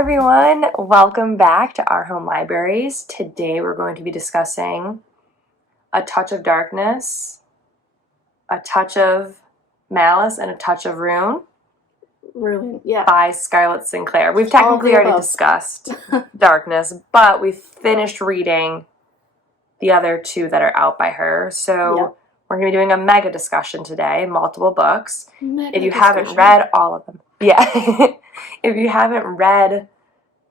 everyone, welcome back to Our Home Libraries. Today we're going to be discussing A Touch of Darkness, A Touch of Malice, and A Touch of Ruin by Scarlett St. Clair. We've technically already discussed Darkness, but we finished reading the other two that are out by her. So we're going to be doing a mega discussion today, multiple books. If you haven't read all of them. If you haven't read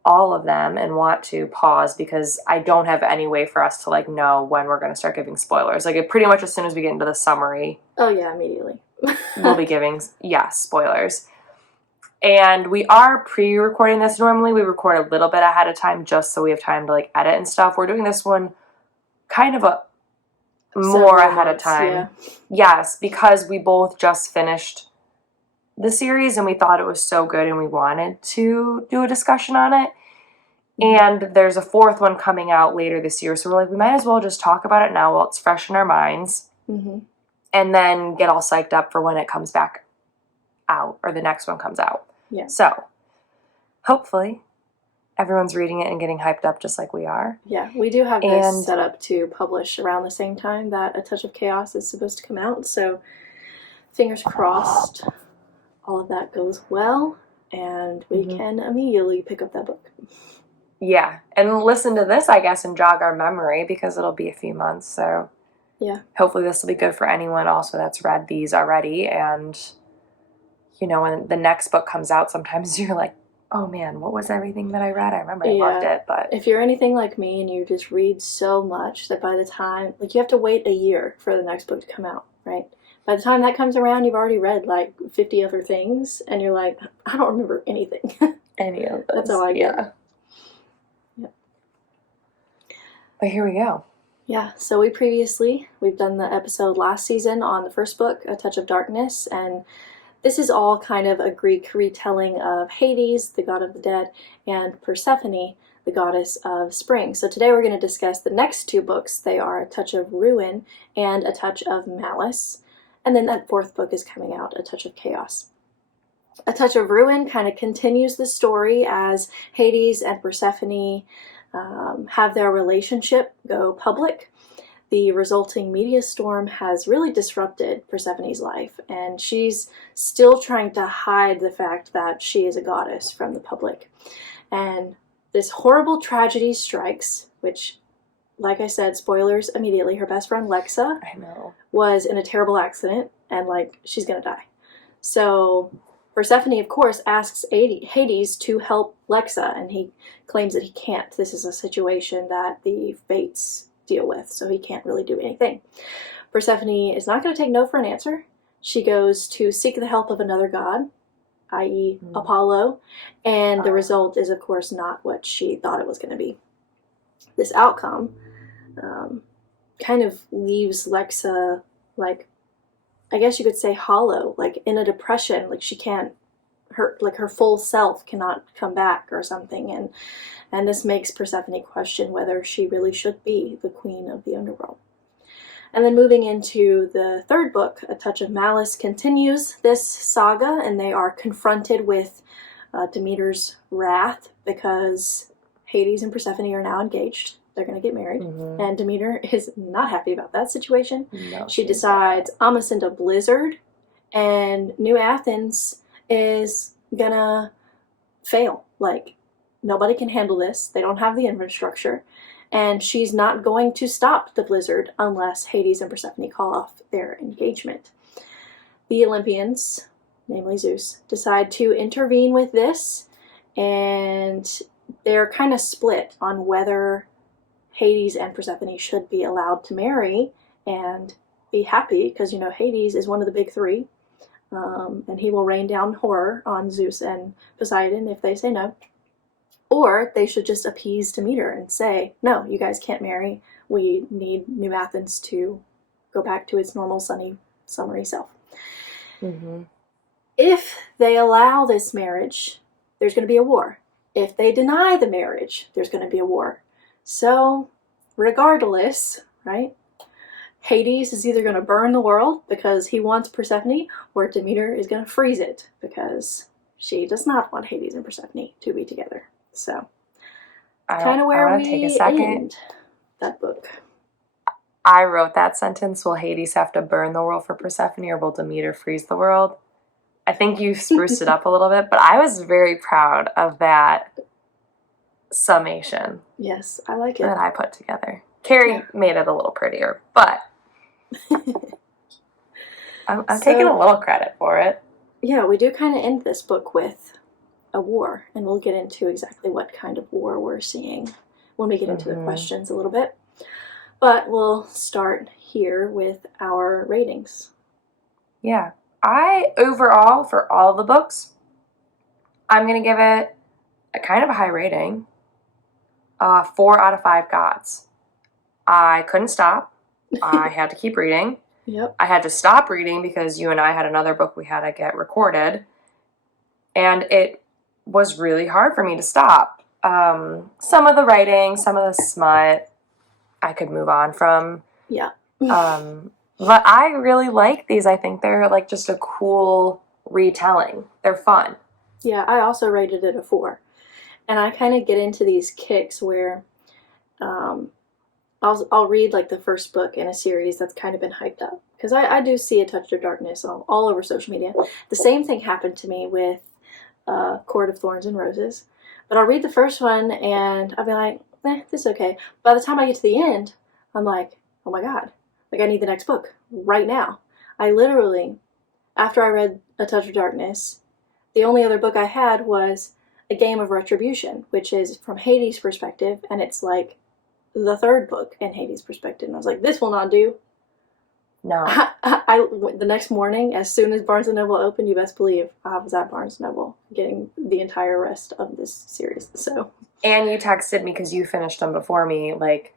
all of them and want to, pause, because I don't have any way for us to know when we're going to start giving spoilers. Pretty much as soon as we get into the summary. Oh yeah, immediately. We'll be giving, spoilers. And we are pre-recording this. Normally we record a little bit ahead of time just so we have time to edit and stuff. We're doing this one kind of more ahead of time. Yeah. Yes, because we both just finished the series and we thought it was so good and we wanted to do a discussion on it. And there's a fourth one coming out later this year, so we're we might as well just talk about it now while it's fresh in our minds. And then get all psyched up for when it comes back out, or the next one comes out. Yeah. So hopefully everyone's reading it and getting hyped up just like we are. Yeah, we do have this set up to publish around the same time that A Touch of Chaos is supposed to come out, so fingers crossed all of that goes well, and we can immediately pick up that book. Yeah, and listen to this, I guess, and jog our memory, because it'll be a few months, so yeah. Hopefully this will be good for anyone also that's read these already, and, when the next book comes out, sometimes you're like, oh man, what was everything that I read? I remember I loved it, but... If you're anything like me and you just read so much that by the time... you have to wait a year for the next book to come out, right? By the time that comes around, you've already read 50 other things, and you're like, I don't remember anything. Any of those. That's how I get. Yeah. But here we go. Yeah, so we've done the episode last season on the first book, A Touch of Darkness, and this is all kind of a Greek retelling of Hades, the god of the dead, and Persephone, the goddess of spring. So today we're going to discuss the next two books. They are A Touch of Ruin and A Touch of Malice. And then that fourth book is coming out, A Touch of Chaos. A Touch of Ruin kind of continues the story as Hades and Persephone have their relationship go public. The resulting media storm has really disrupted Persephone's life, and she's still trying to hide the fact that she is a goddess from the public. And this horrible tragedy strikes, which, like I said, spoilers immediately, her best friend Lexa was in a terrible accident, and she's gonna die. So Persephone, of course, asks Hades to help Lexa, and he claims that he can't. This is a situation that the fates deal with, so he can't really do anything. Persephone is not going to take no for an answer. She goes to seek the help of another god, i.e. Apollo, and the result is, of course, not what she thought it was going to be. This outcome kind of leaves Lexa, I guess you could say hollow, in a depression, she can't, her full self cannot come back or something, and this makes Persephone question whether she really should be the queen of the underworld. And then moving into the third book, A Touch of Malice continues this saga, and they are confronted with Demeter's wrath because Hades and Persephone are now engaged. They're going to get married, and Demeter is not happy about that situation. No, she decides, I'm going to send a blizzard, and New Athens is going to fail. Nobody can handle this. They don't have the infrastructure, and she's not going to stop the blizzard unless Hades and Persephone call off their engagement. The Olympians, namely Zeus, decide to intervene with this, and they're kind of split on whether Hades and Persephone should be allowed to marry and be happy, because, Hades is one of the big three, and he will rain down horror on Zeus and Poseidon if they say no. Or they should just appease Demeter and say, no, you guys can't marry. We need New Athens to go back to its normal sunny, summery self. If they allow this marriage, there's going to be a war. If they deny the marriage, there's going to be a war. So, regardless, right, Hades is either going to burn the world because he wants Persephone, or Demeter is going to freeze it because she does not want Hades and Persephone to be together. So I kind of where want to take a we second. end that book. I wrote that sentence, will Hades have to burn the world for Persephone, or will Demeter freeze the world? I think you spruced it up a little bit, but I was very proud of that summation. Yes, I like it. That I put together. Carrie made it a little prettier, but I'm taking a little credit for it. Yeah, we do kind of end this book with a war, and we'll get into exactly what kind of war we're seeing when we get into the questions a little bit. But we'll start here with our ratings. Yeah. Overall, for all the books, I'm going to give it a kind of a high rating. 4 out of 5 gods. I couldn't stop. I had to keep reading. Yep. I had to stop reading because you and I had another book we had to get recorded. And it was really hard for me to stop. Some of the writing, some of the smut, I could move on from. Yeah. But I really like these. I think they're like just a cool retelling. They're fun. Yeah, I also rated it a 4. And I kind of get into these kicks where I'll read like the first book in a series that's kind of been hyped up. Because I do see A Touch of Darkness all over social media. The same thing happened to me with Court of Thorns and Roses. But I'll read the first one and I'll be like, this is okay. By the time I get to the end, I'm like, oh my god. Like, I need the next book right now. I literally, after I read A Touch of Darkness, the only other book I had was A Game of Retribution, which is from Hades' perspective, and it's like the third book in Hades' perspective. And I was like, this will not do. No. The next morning, as soon as Barnes & Noble opened, you best believe I was at Barnes & Noble getting the entire rest of this series. So. And you texted me because you finished them before me, like,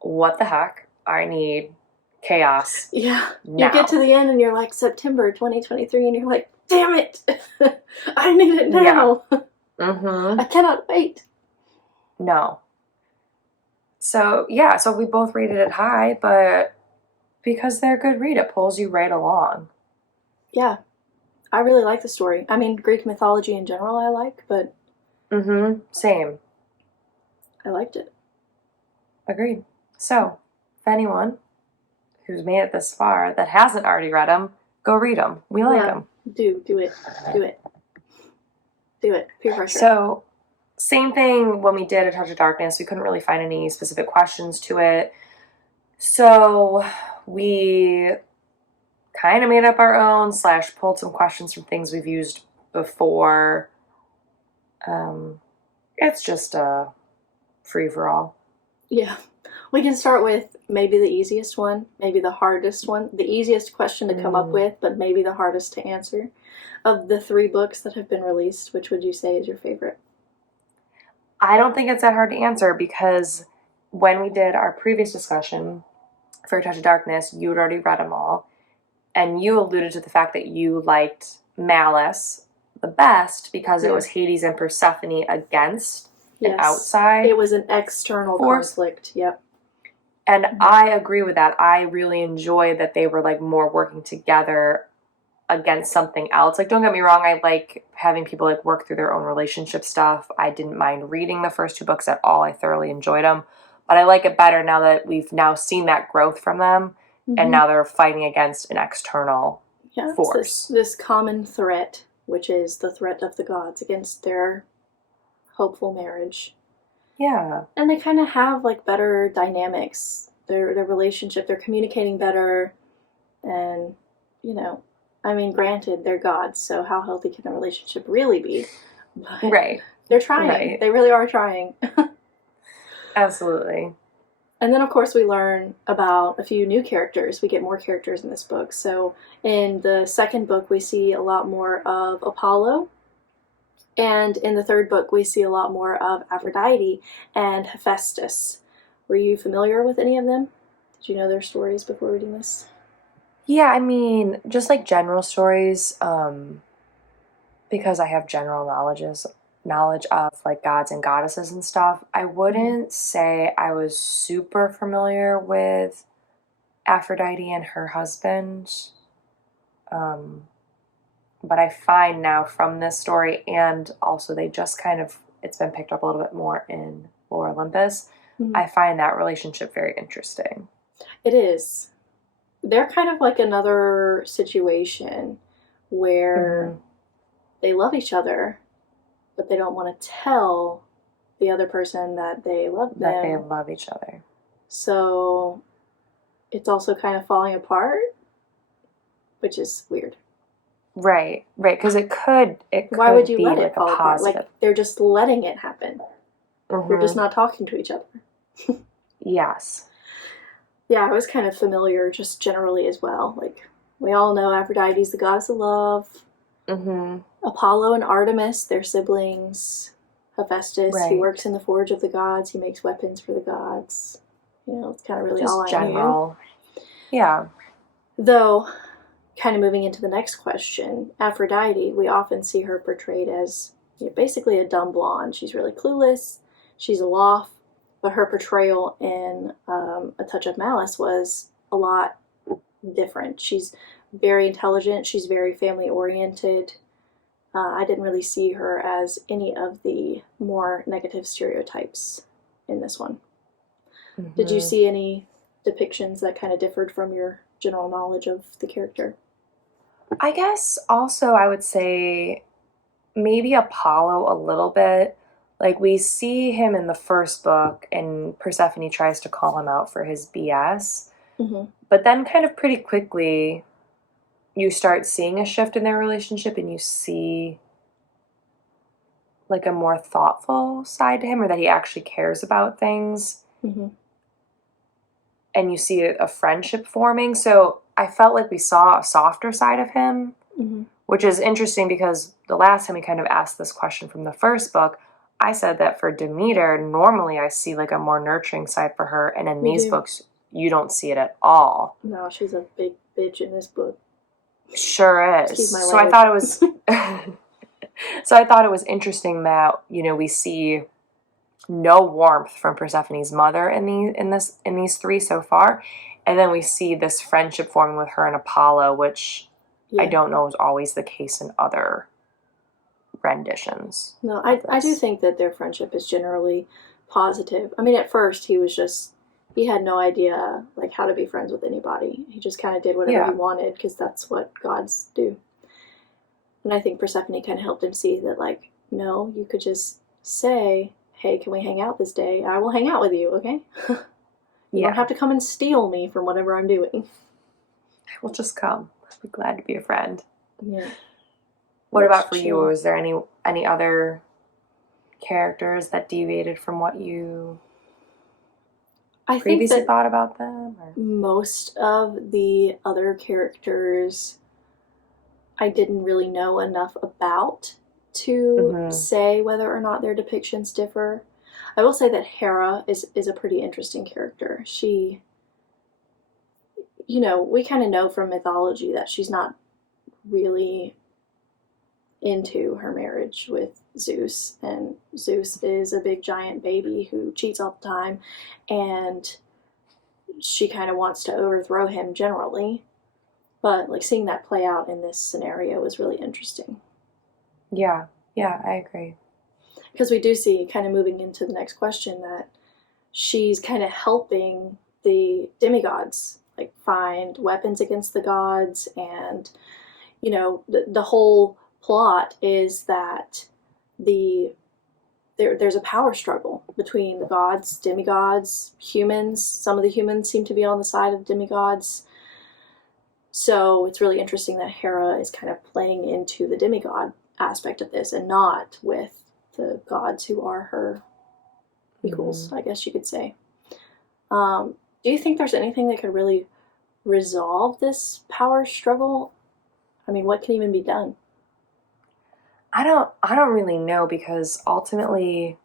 what the heck? I need chaos. Yeah. Now. You get to the end and you're like, September 2023, and you're like, damn it! I need it now! Yeah. Mm-hmm. I cannot wait! No. So, yeah, so we both rated it high, but because they're a good read, it pulls you right along. Yeah. I really like the story. I mean, Greek mythology in general I like, but... Mm-hmm. Same. I liked it. Agreed. So, if anyone who's made it this far that hasn't already read them, go read them. We like them. Do it. Do it. Do it. Peer pressure. So, same thing when we did A Touch of Darkness. We couldn't really find any specific questions to it. So, we kind of made up our own / pulled some questions from things we've used before. It's just a free-for-all. Yeah. We can start with maybe the easiest one, maybe the hardest one, the easiest question to come up with, but maybe the hardest to answer. Of the 3 books that have been released, which would you say is your favorite? I don't think it's that hard to answer because when we did our previous discussion for A Touch of Darkness, you had already read them all. And you alluded to the fact that you liked Malice the best because it was Hades and Persephone against an outside. It was an external conflict. Yep. And I agree with that. I really enjoy that they were like more working together against something else. Like, don't get me wrong, I like having people like work through their own relationship stuff. I didn't mind reading the first 2 books at all. I thoroughly enjoyed them. But I like it better now that we've now seen that growth from them. And now they're fighting against an external force. This common threat, which is the threat of the gods against their hopeful marriage. Yeah. And they kind of have like better dynamics. Their relationship, they're communicating better. And, you know, I mean, granted, they're gods, so how healthy can a relationship really be? But right. They're trying. Right. They really are trying. Absolutely. And then, of course, we learn about a few new characters. We get more characters in this book. So in the second book, we see a lot more of Apollo. And in the third book, we see a lot more of Aphrodite and Hephaestus. Were you familiar with any of them? Did you know their stories before reading this? Yeah, I mean, just like general stories, because I have general knowledge of like gods and goddesses and stuff, I wouldn't say I was super familiar with Aphrodite and her husband. But I find now from this story, and also they just kind of it's been picked up a little bit more in Lore Olympus. Mhm. I find that relationship very interesting. It is. They're kind of like another situation where they love each other, but they don't want to tell the other person that they love them. That they love each other. So it's also kind of falling apart, which is weird. Right, because it could Why would you be let it like a fall apart? positive. Like, they're just letting it happen. They're just not talking to each other. Yes. Yeah, I was kind of familiar just generally as well. Like, we all know Aphrodite's the goddess of love. Apollo and Artemis, their siblings. Hephaestus, Right. he works in the forge of the gods. He makes weapons for the gods. You know, it's kind of really Just all I general. knew. Yeah. Though, kind of moving into the next question, Aphrodite, we often see her portrayed as, you know, basically a dumb blonde. She's really clueless. She's aloft. But her portrayal in A Touch of Malice was a lot different. She's very intelligent. She's very family oriented. I didn't really see her as any of the more negative stereotypes in this one. Did you see any depictions that kind of differed from your general knowledge of the character? I guess also I would say maybe Apollo a little bit. Like, we see him in the first book, and Persephone tries to call him out for his BS. But then kind of pretty quickly, you start seeing a shift in their relationship, and you see like a more thoughtful side to him, or that he actually cares about things. And you see a friendship forming. So I felt like we saw a softer side of him, which is interesting because the last time we kind of asked this question from the first book, I said that for Demeter, normally I see like a more nurturing side for her, and in these books, you don't see it at all. No, she's a big bitch in this book. Sure is. Excuse my So I thought it was so I thought it was interesting that, you know, we see no warmth from Persephone's mother in these three so far, and then we see this friendship forming with her and Apollo, which I don't know is always the case in other renditions. No, I do think that their friendship is generally positive. I mean, at first he had no idea like how to be friends with anybody. He just kind of did whatever he wanted because that's what gods do. And I think Persephone kind of helped him see that, like, no, you could just say, hey, can we hang out this day? I will hang out with you, okay? You don't have to come and steal me from whatever I'm doing. I will just come. I'll be glad to be a friend. Yeah. What about for you? Was there any other characters that deviated from what you previously thought about them? Or? Most of the other characters I didn't really know enough about to say whether or not their depictions differ. I will say that Hera is a pretty interesting character. She, you know, we kind of know from mythology that she's not really into her marriage with Zeus, and Zeus is a big giant baby who cheats all the time, and she kind of wants to overthrow him generally. But like seeing that play out in this scenario was really interesting. Yeah, I agree. Because we do see, kind of moving into the next question, that she's kind of helping the demigods like find weapons against the gods, and you know the whole plot is that there's a power struggle between the gods, demigods, humans. Some of the humans seem to be on the side of demigods. So it's really interesting that Hera is kind of playing into the demigod aspect of this and not with the gods who are her equals, I guess you could say. Do you think there's anything that could really resolve this power struggle? I mean, what can even be done? I don't really know, because ultimately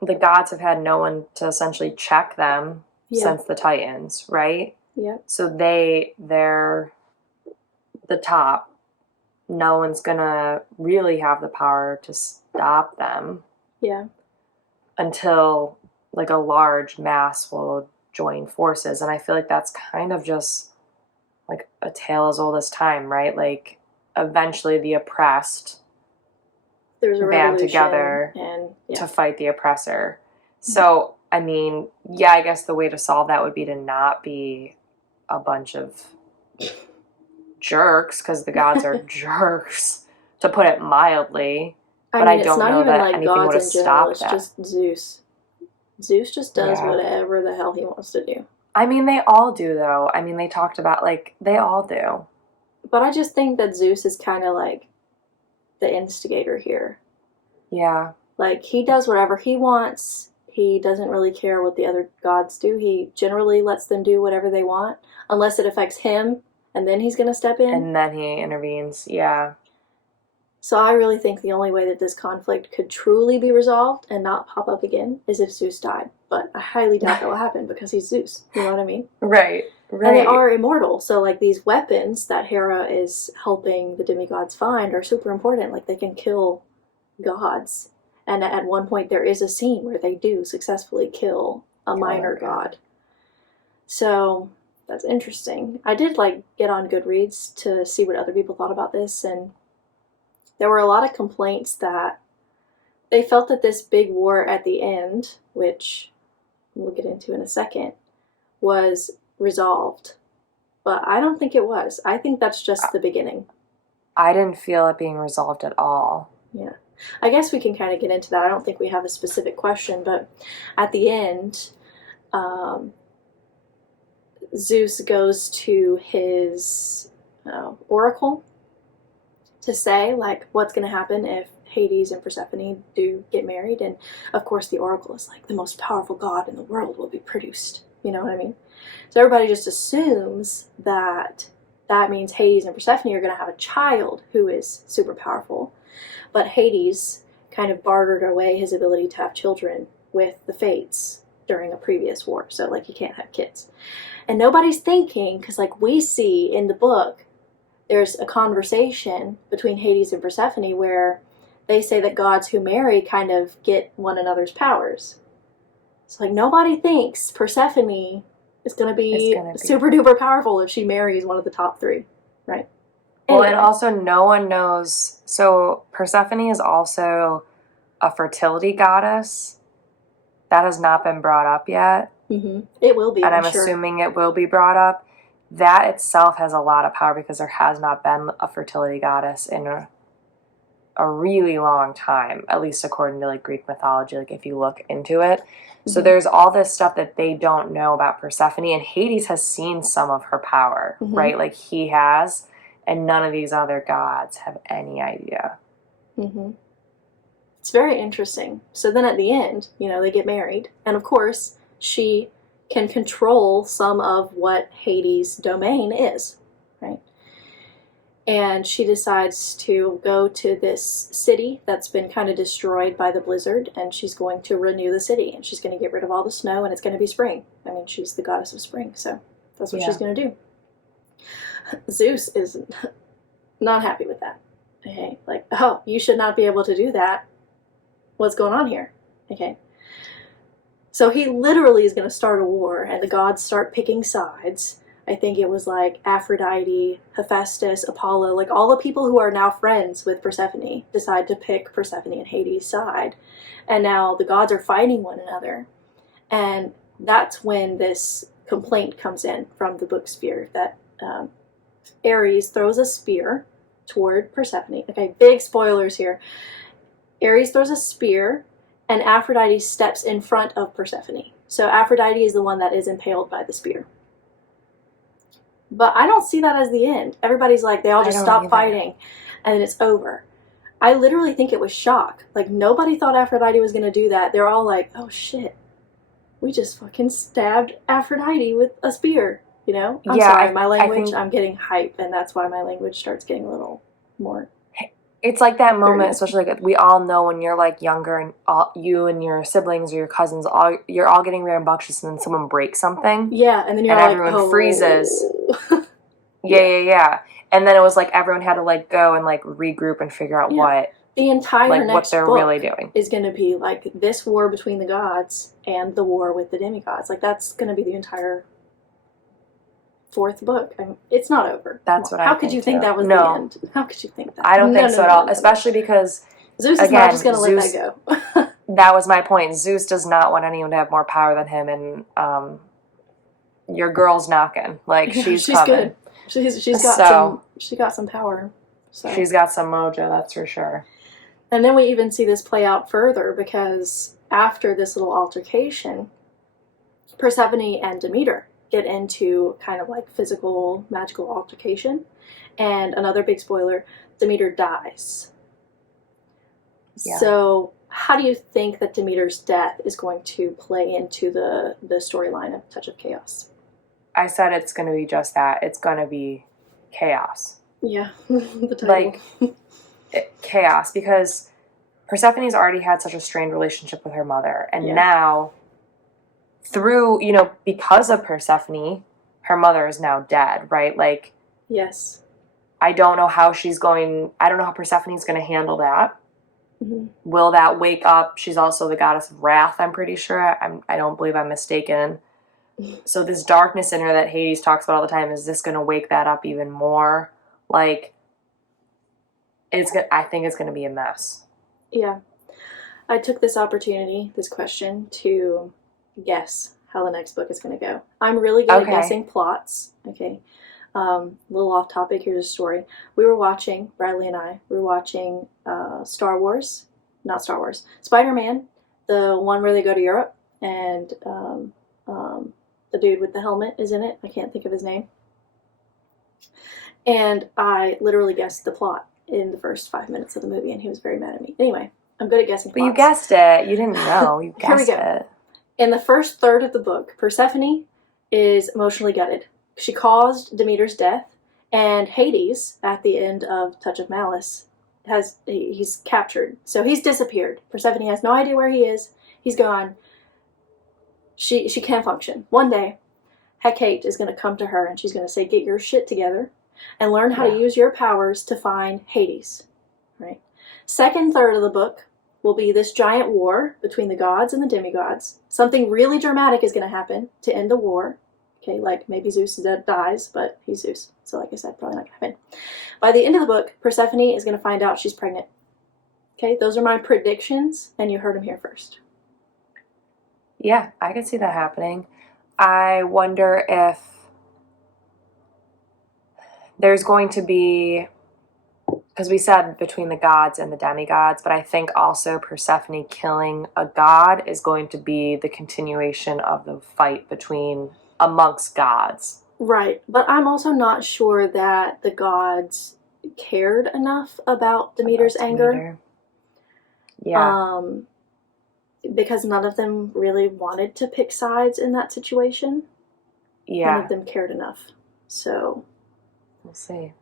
the gods have had no one to essentially check them since the Titans, right? Yeah. So they're the top. No one's gonna really have the power to stop them. Yeah. Until like a large mass will join forces. And I feel like that's kind of just like a tale as old as time, right? Like eventually the oppressed there's a band revolution together and to fight the oppressor. So, I mean, yeah, I guess the way to solve that would be to not be a bunch of jerks, because the gods are jerks, to put it mildly. But I don't know that anything would have stopped that. It's just Zeus. Zeus just does whatever the hell he wants to do. I mean, they all do, though. I mean, they talked about, like, they all do. But I just think that Zeus is kind of like the instigator here. Yeah. Like, he does whatever he wants. He doesn't really care what the other gods do. He generally lets them do whatever they want, unless it affects him, and then he's going to step in. And then he intervenes, yeah. So I really think the only way that this conflict could truly be resolved and not pop up again is if Zeus died. But I highly doubt that will happen because he's Zeus. You know what I mean? Right. And they are immortal. So, like, these weapons that Hera is helping the demigods find are super important. Like, they can kill gods. And at one point there is a scene where they do successfully kill a minor god. So that's interesting. I did, like, get on Goodreads to see what other people thought about this, and there were a lot of complaints that they felt that this big war at the end, which we'll get into in a second, was resolved. But I don't think it was. I think that's just the beginning. I didn't feel it being resolved at all. Yeah. I guess we can kind of get into that. I don't think we have a specific question, but at the end, Zeus goes to his oracle to say, like, what's going to happen if Hades and Persephone do get married. And, of course, the oracle is like, the most powerful god in the world will be produced. You know what I mean? So everybody just assumes that that means Hades and Persephone are going to have a child who is super powerful. But Hades kind of bartered away his ability to have children with the Fates during a previous war. So, like, he can't have kids. And nobody's thinking, because, like, we see in the book, there's a conversation between Hades and Persephone where they say that gods who marry kind of get one another's powers. So, like, nobody thinks Persephone is going to be super duper powerful if she marries one of the top three, right? Well, and also no one knows. So Persephone is also a fertility goddess. That has not been brought up yet. Mm-hmm. It will be, and I'm assuming it will be brought up. That itself has a lot of power because there has not been a fertility goddess in a really long time, at least according to, like, Greek mythology, like, if you look into it. Mm-hmm. So there's all this stuff that they don't know about Persephone, and Hades has seen some of her power, mm-hmm. right? Like, he has, and none of these other gods have any idea. Mm-hmm. It's very interesting. So then at the end, you know, they get married, and of course, she can control some of what Hades' domain is, right? And she decides to go to this city that's been kind of destroyed by the blizzard, and she's going to renew the city, and she's going to get rid of all the snow, and it's going to be spring. I mean, she's the goddess of spring, so that's what she's going to do. Zeus is not happy with that. Okay, like, oh, you should not be able to do that. What's going on here? Okay. So he literally is going to start a war, and the gods start picking sides. I think it was like Aphrodite, Hephaestus, Apollo, like all the people who are now friends with Persephone decide to pick Persephone and Hades' side. And now the gods are fighting one another. And that's when this complaint comes in from the book Spear, that Ares throws a spear toward Persephone. Okay, big spoilers here. Ares throws a spear, and Aphrodite steps in front of Persephone. So Aphrodite is the one that is impaled by the spear. But I don't see that as the end. Everybody's like, they all just stop fighting, and then it's over. I literally think it was shock. Like, nobody thought Aphrodite was going to do that. They're all like, oh shit, we just fucking stabbed Aphrodite with a spear, you know? I'm sorry, my language, I'm getting hype, and that's why my language starts getting a little more... It's like that moment, especially, like, we all know when you're, like, younger, and you and your siblings or your cousins, you're all getting rambunctious, and then someone breaks something. Yeah, and then you're and like, everyone freezes. Yeah. And then it was like everyone had to, like, go and, like, regroup and figure out what the entire like next what they're book really doing is going to be like this war between the gods and the war with the demigods. Like, that's going to be the entire fourth book. I mean, it's not over. That's what I How could you think that was the end? How could you think that? I don't think so at all, especially because Zeus is not just going to let that go. That was my point. Zeus does not want anyone to have more power than him, and your girl's knocking. Like, she's coming. Good. She's got some power. So. She's got some mojo, that's for sure. And then we even see this play out further, because after this little altercation, Persephone and Demeter get into kind of like physical, magical altercation. And another big spoiler, Demeter dies. Yeah. So how do you think that Demeter's death is going to play into the storyline of Touch of Chaos? I said it's going to be just that. It's going to be chaos. Yeah, the title. Like, chaos, because Persephone's already had such a strained relationship with her mother. And now, through, because of Persephone, her mother is now dead, right? Like, yes. I don't know how Persephone's going to handle that. Mm-hmm. Will that wake up? She's also the goddess of wrath, I'm pretty sure. I don't believe I'm mistaken. So this darkness in her that Hades talks about all the time, is this going to wake that up even more? Like, I think it's going to be a mess. Yeah. I took this question, to guess how the next book is going to go. I'm really good at guessing plots. Okay. A little off topic, here's a story. Bradley and I were watching Spider-Man, the one where they go to Europe, and the dude with the helmet is in it. I can't think of his name. And I literally guessed the plot in the first 5 minutes of the movie, and he was very mad at me. Anyway, I'm good at guessing plots. But you guessed it. You didn't know. You guessed it. In the first third of the book, Persephone is emotionally gutted. She caused Demeter's death, and Hades, at the end of Touch of Malice, he's captured. So he's disappeared. Persephone has no idea where he is. He's gone. She can't function. One day, Hecate is going to come to her, and she's going to say, get your shit together and learn how to use your powers to find Hades. Right? Second third of the book will be this giant war between the gods and the demigods. Something really dramatic is going to happen to end the war. Okay, like maybe Zeus dies, but he's Zeus. So like I said, probably not going to happen. By the end of the book, Persephone is going to find out she's pregnant. Okay, those are my predictions, and you heard them here first. Yeah, I can see that happening. I wonder if there's going to be, because we said between the gods and the demigods, but I think also Persephone killing a god is going to be the continuation of the fight amongst gods. Right, but I'm also not sure that the gods cared enough about Demeter's anger. Yeah. Because none of them really wanted to pick sides in that situation. Yeah. None of them cared enough. So we'll see.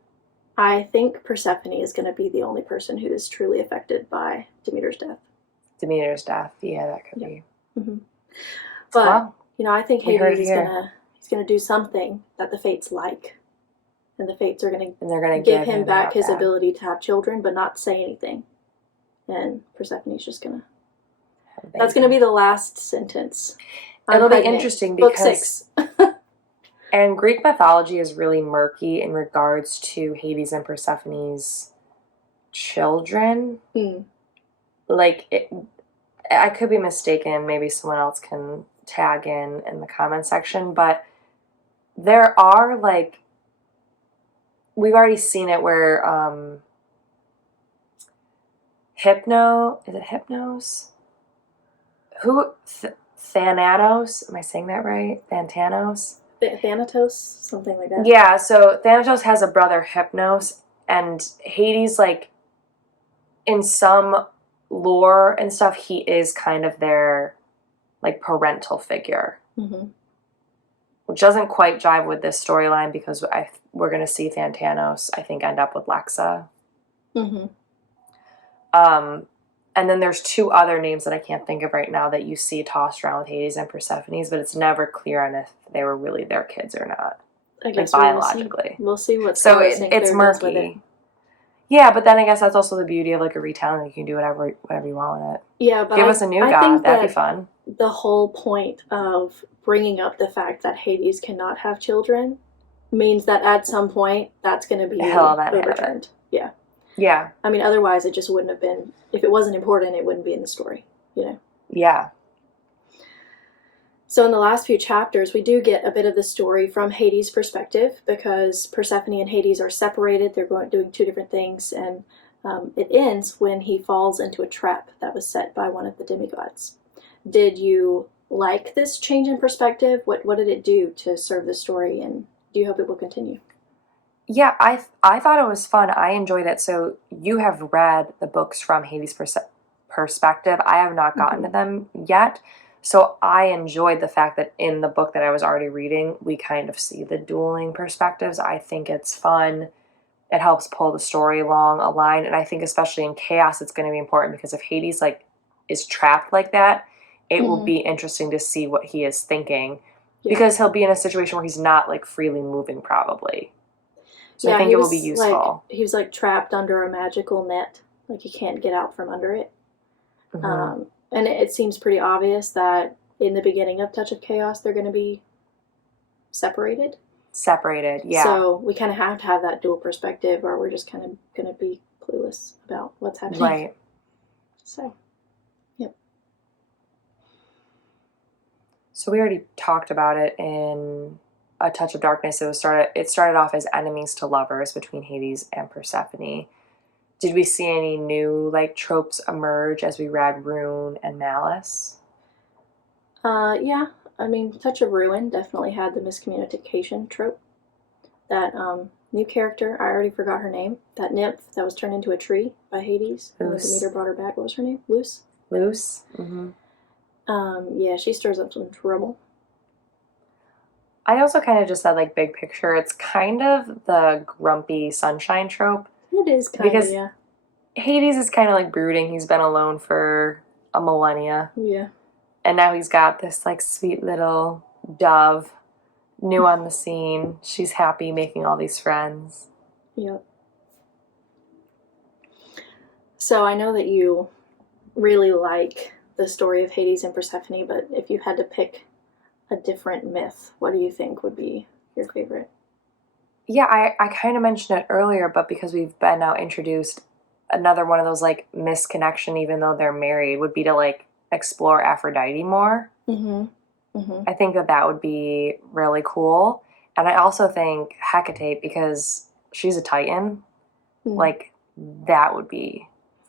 I think Persephone is going to be the only person who is truly affected by Demeter's death. Yeah, that could be. Mm-hmm. But I think Hades is gonna do something that the Fates like, and the Fates are gonna give him back his ability to have children, but not say anything. And Persephone's just gonna. That's gonna be the last sentence. It'll be interesting because. Book 6. And Greek mythology is really murky in regards to Hades and Persephone's children. Like, I could be mistaken. Maybe someone else can tag in the comment section. But there are, like, we've already seen it where is it Hypnos? Thanatos? Am I saying that right? Thanatos, something like that. Yeah, so Thanatos has a brother, Hypnos, and Hades, like, in some lore and stuff, he is kind of their, like, parental figure. Mm-hmm. Which doesn't quite jive with this storyline, because we're going to see Thanatos, I think, end up with Lexa. Mm-hmm. And then there's 2 other names that I can't think of right now that you see tossed around with Hades and Persephone's, but it's never clear on if they were really their kids or not. I guess like, biologically. We'll see what Scarlett St. Clair does with it. Yeah, but then I guess that's also the beauty of, like, a retelling. You can do whatever you want with it. Yeah, but give us a new god. That'd be fun. The whole point of bringing up the fact that Hades cannot have children means that at some point that's going to be overturned. Yeah. Yeah. I mean, otherwise it just wouldn't have been, if it wasn't important, it wouldn't be in the story, you know? Yeah. So in the last few chapters, we do get a bit of the story from Hades' perspective, because Persephone and Hades are separated. They're doing two different things, and it ends when he falls into a trap that was set by one of the demigods. Did you like this change in perspective? What did it do to serve the story, and do you hope it will continue? Yeah, I thought it was fun. I enjoyed it. So you have read the books from Hades' perspective. I have not gotten to them yet. So I enjoyed the fact that in the book that I was already reading, we kind of see the dueling perspectives. I think it's fun. It helps pull the story along a line, and I think especially in chaos, it's going to be important, because if Hades is trapped like that, it will be interesting to see what he is thinking, because he'll be in a situation where he's not freely moving, probably. So I think it will be useful. He was trapped under a magical net, he can't get out from under it. Mm-hmm. And it seems pretty obvious that in the beginning of Touch of Chaos, they're going to be separated. Separated, yeah. So we kind of have to have that dual perspective, or we're just kind of going to be clueless about what's happening. Right. So, yep. So we already talked about it in A Touch of Darkness. It started off as enemies to lovers between Hades and Persephone. Did we see any new tropes emerge as we read Rune and Malice? Yeah. I mean, Touch of Ruin definitely had the miscommunication trope. That new character, I already forgot her name. That nymph that was turned into a tree by Hades. Luce. And Demeter brought her back. What was her name? Luce? Luce? Mm-hmm. Yeah, she stirs up some trouble. I also kind of just said, big picture, it's kind of the grumpy sunshine trope. It is kind of, yeah. Hades is kind of brooding. He's been alone for a millennia. Yeah. And now he's got this sweet little dove, new on the scene. She's happy making all these friends. Yep. So I know that you really like the story of Hades and Persephone, but if you had to pick a different myth, what do you think would be your favorite? Yeah, I kind of mentioned it earlier, but because we've been now introduced, another one of those misconnection, even though they're married, would be to explore Aphrodite more. Mm-hmm. Mm-hmm. I think that would be really cool. And I also think Hecate, because she's a Titan, that would be...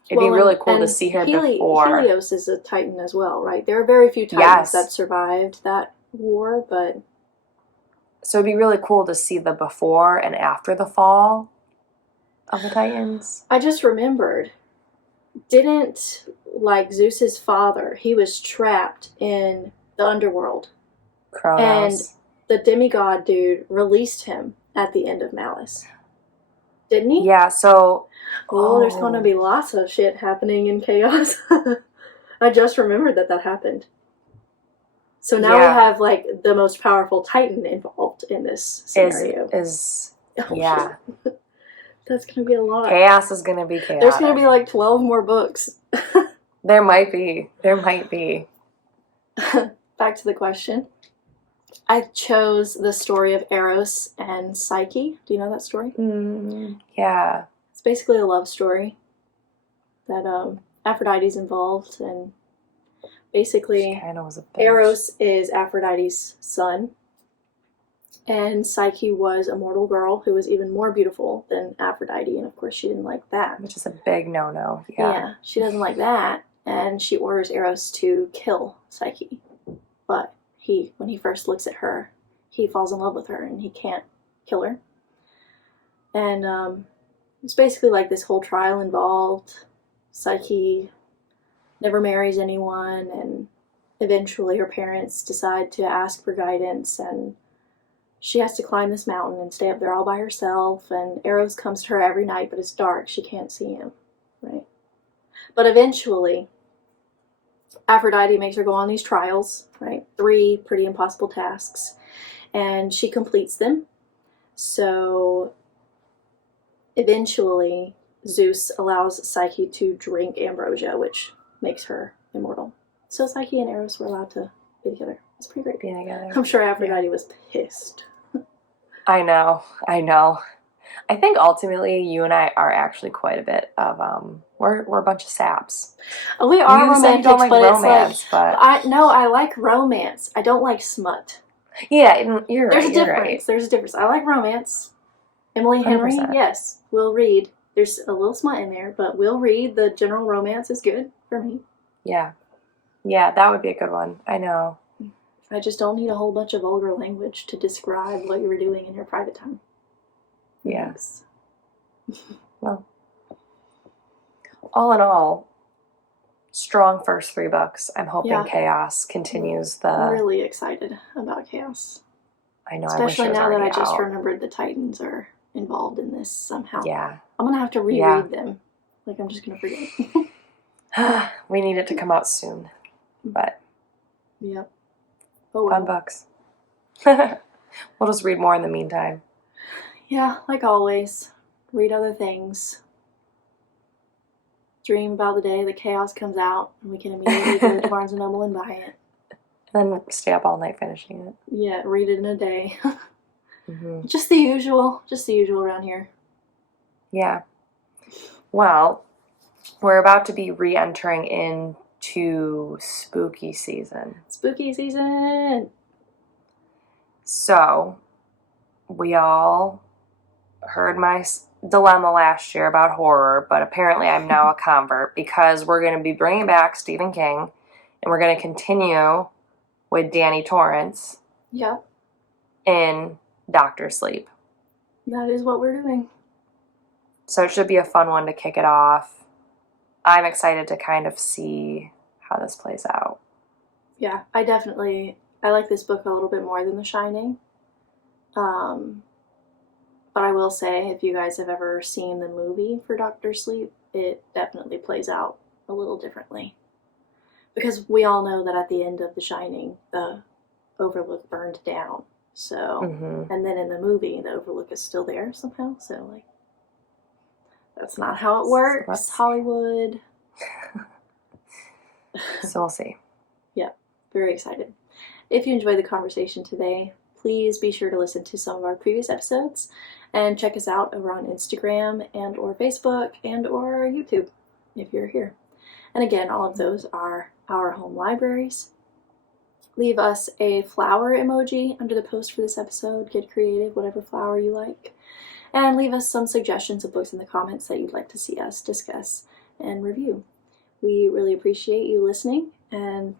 It'd be really cool to see her before. Helios is a Titan as well, right? There are very few Titans that survived that war, but... So it'd be really cool to see the before and after the fall of the Titans. I just remembered, didn't, Zeus's father, he was trapped in the underworld. Kronos. And the demigod dude released him at the end of Malice. Didn't he? Yeah, so... There's going to be lots of shit happening in Chaos. I just remembered that happened. So now we have the most powerful Titan involved in this scenario. Yeah. That's going to be a lot. Chaos is going to be chaotic. There's going to be 12 more books. There might be. Back to the question. I chose the story of Eros and Psyche. Do you know that story? Yeah. It's basically a love story that Aphrodite's involved, and basically Eros is Aphrodite's son, and Psyche was a mortal girl who was even more beautiful than Aphrodite, and of course she didn't like that. Which is a big no-no. Yeah, she doesn't like that, and she orders Eros to kill Psyche. But when he first looks at her, he falls in love with her, and he can't kill her. And it's basically this whole trial involved. Psyche never marries anyone, and eventually her parents decide to ask for guidance, and she has to climb this mountain and stay up there all by herself, and Eros comes to her every night, but it's dark, she can't see him, right? But eventually, Aphrodite makes her go on these trials, right? 3 pretty impossible tasks, and she completes them. So eventually, Zeus allows Psyche to drink ambrosia, which makes her immortal. So Psyche and Eros were allowed to be together. It's pretty great. Being together. I'm sure Aphrodite was pissed. I know. I think ultimately you and I are actually quite a bit of we're a bunch of saps. We are You said you don't romantics, like but romance, it's but I like romance. I don't like smut. yeah, you're There's right. a You're difference. right. There's a difference. I like romance. Emily Henry, 100%. yes, we'll read. There's a little smut in there, but we'll read. The general romance is good for me. Yeah. Yeah, that would be a good one. I know. I just don't need a whole bunch of vulgar language to describe what you were doing in your private time. Yeah. Thanks. Well, all in all, strong first 3 books. I'm hoping Yeah. Chaos continues the. I'm really excited about Chaos. I know. Especially I wish it was now that I already just out. remembered the Titans are involved in this somehow. Yeah. I'm gonna have to reread them. Like, I'm just gonna forget. We need it to come out soon. But Yep. Oh, fun well. books. We'll just read more in the meantime. Yeah, like always. Read other things. Dream about the day that Chaos comes out and we can immediately go to Barnes & Noble and buy it. And then stay up all night finishing it. Yeah, read it in a day. Mm-hmm. Just the usual around here. Yeah. Well, we're about to be re-entering into spooky season. Spooky season! So, we all heard my dilemma last year about horror, but apparently I'm now a convert because we're going to be bringing back Stephen King and we're going to continue with Danny Torrance Yep, in Doctor Sleep. that is what we're doing. So it should be a fun one to kick it off. I'm excited to kind of see how this plays out. Yeah, I like this book a little bit more than The Shining. But I will say, if you guys have ever seen the movie for Doctor Sleep, it definitely plays out a little differently. Because we all know that at the end of The Shining, the Overlook burned down. So, and then in the movie, the Overlook is still there somehow. So, like, that's not how it works, Hollywood. So we'll see. Yeah, very excited. If you enjoyed the conversation today, please be sure to listen to some of our previous episodes and check us out over on Instagram and or Facebook and or YouTube if you're here. And again, all of those are our home libraries. Leave us a flower emoji under the post for this episode. Get creative, whatever flower you like. And leave us some suggestions of books in the comments that you'd like to see us discuss and review. We really appreciate you listening and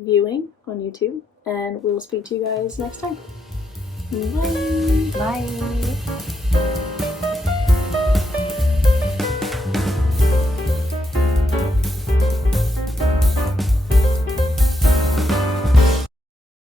viewing on YouTube, and we'll speak to you guys next time. Bye! Bye!